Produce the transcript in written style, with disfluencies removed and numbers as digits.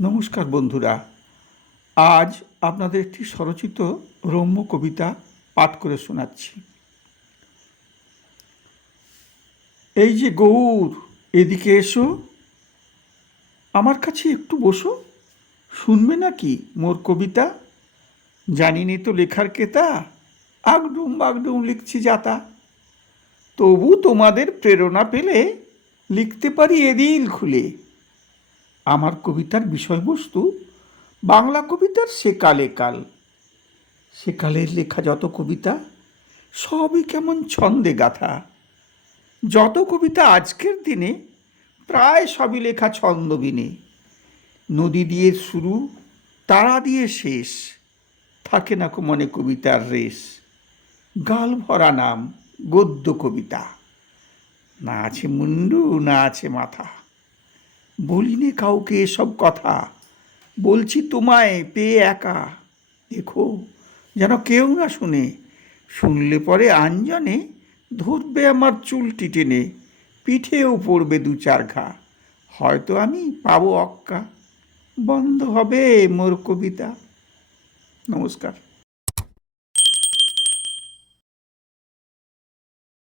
নমস্কার বন্ধুরা, আজ আপনাদের একটি স্বরচিত রম্য কবিতা পাঠ করে শোনাচ্ছি। এই যে গৌর, এদিকে এসো, আমার কাছে একটু বসো, শুনবে নাকি মোর কবিতা? জানিনি তো লেখার কেতা, আগডুম বাগডুম লিখছি যাতা। তবু তোমাদের প্রেরণা পেলে লিখতে পারি এদিল খুলে। আমার কবিতার বিষয়বস্তু বাংলা কবিতার সেকালে কাল। সেকালের লেখা যত কবিতা সবই কেমন ছন্দে গাথা। যত কবিতা আজকের দিনে প্রায় সবই লেখা ছন্দবিনে। নদী দিয়ে শুরু, তারা দিয়ে শেষ, থাকে না কো মনে কবিতার রেশ। গাল ভরা নাম গদ্য কবিতা, না আছে মুন্ডু না আছে মাথা। বলিনে কাউকে এসব কথা, বলছি তোমায় পেয়ে একা। দেখো যেন কেউ না শুনে, শুনলে পরে আঞ্জনে ধরবে আমার চুলটি টেনে, পিঠেও পড়বে দু চার ঘা। হয়তো আমি পাবো অক্কা, বন্ধ হবে মোর কবিতা। নমস্কার।